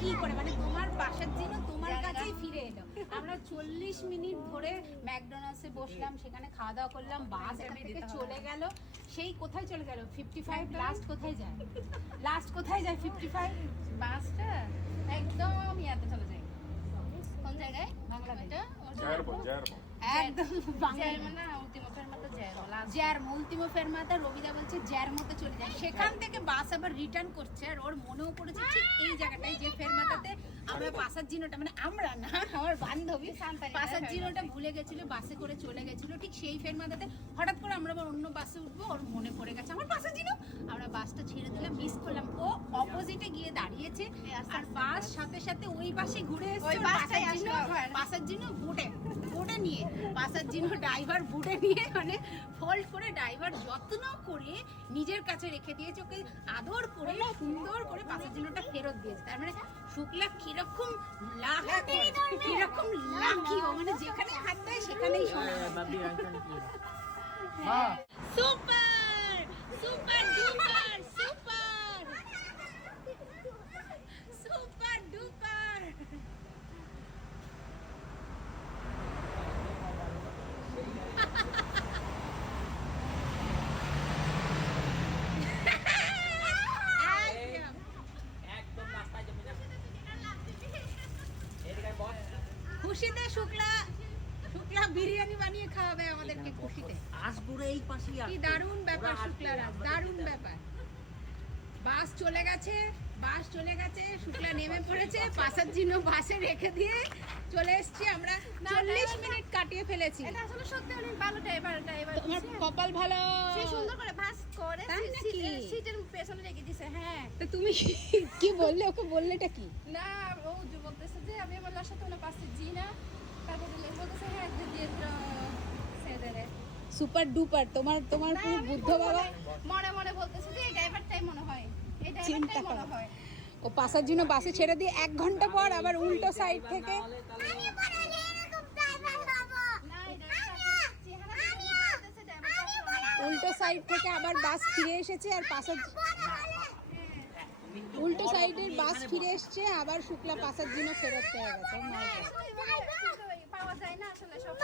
কি করে মানে তোমার বাসার জন্য তোমার কাছেই ফিরে এলো। আমরা 40 মিনিট ধরে ম্যাকডোনাল্ডসে বসলাম, সেখানে খাওয়া দাওয়া করলাম, বাস এখান থেকে চলে গেল। সেই কোথায় চলে গেল 55, লাস্ট কোথায় যায়? লাস্ট কোথায় যায় 55? বাসটা একদম ইয়াতে চলে যায়। কোন জায়গায়? বাংলাদেশ। একদম উল্টিমো ফেরমাতা। রবিদা বলছে জ্যারমোতে চলে যায়, সেখান থেকে বাস আবার রিটার্ন করছে। আর ওর মনেও পড়েছে ঠিক এই জায়গাটায় যে ফেরমাতাতে আমরা পাসার জিনোটা, মানে আমরা না, আমার বান্ধবী পাসার জিনোটা ভুলে গেছিল, বাসে করে চলে গেছিল। ঠিক সেই ফেরমাতাতে হঠাৎ করে আমরা আবার অন্য বাসে উঠবো, ওর মনে পড়ে গেছে আমার পাসার জিনো। আমরা বাসটা ছেড়ে দিলাম, মিস করলাম। ও অপোজিটে গিয়ে দাঁড়িয়েছে আর বাস সাথে সাথে ওই বাসে ঘুরে এসেছে। পাসার জিনো বুটে নিয়ে, পাসার জিনো ড্রাইভার বুটে নিয়ে মানে ফল্ট করে ড্রাইভার যত্ন করে নিজের কাছে রেখে দিয়েছে, ওকে আদর করে সুন্দর করে পাসার জিনোটা ফেরত দিয়েছে। তার মানে শুক্লা কিরকম লাকি, ও মানে যেখানে হাত দেয় সেখানেই সোনা। Super super duper super super duper. খুশিতে শুক্লা বিরিয়ানি বানিয়ে খাওয়াবে আমাদেরকে খুশিতে। আসপুরে এই পাশে কি দারুণ ব্যাপার শুক্লার, দারুণ ব্যাপার। বাস চলে গেছে, শুক্লা নেমে পড়েছে, পাসার জন্য বাসে রেখে দিয়ে চলে এসেছি আমরা। 40 মিনিট কাটিয়ে ফেলেছি। এটা আসলে সত্যি অনেক ভালো ড্রাইভারটা। এবার তোমার কপাল ভালো, সে সুন্দর করে বাস করে তাই নাকি? সিটের পেছনে রেখে দিয়েছে। হ্যাঁ, তো তুমি কি বললে ওকে? বললেটা কি? না ও যে বলতেছে যে আমি আমার সাথে ওনা পাশে জি না, তারপর বলতেছে হ্যাঁ দিয়ে সেদারে সুপার ডুপার। তোমার পুরো বুদ্ধ বাবা মনে বলতেছে যে এই ড্রাইভারটাই মনে হয়, এই ড্রাইভারটাই মনে হয়। ও পাসার জন্য বাসে ছেড়ে দিয়ে 1 ঘন্টা পর আবার উল্টো সাইড থেকে আবার বাস ফিরে এসেছে। আর পাসার উল্টো সাইডের বাস ফিরে এসছে, আবার শুক্লা পাসার জন্য ফেরত পেয়ে গেছে। পাওয়া যায় না আসলে সব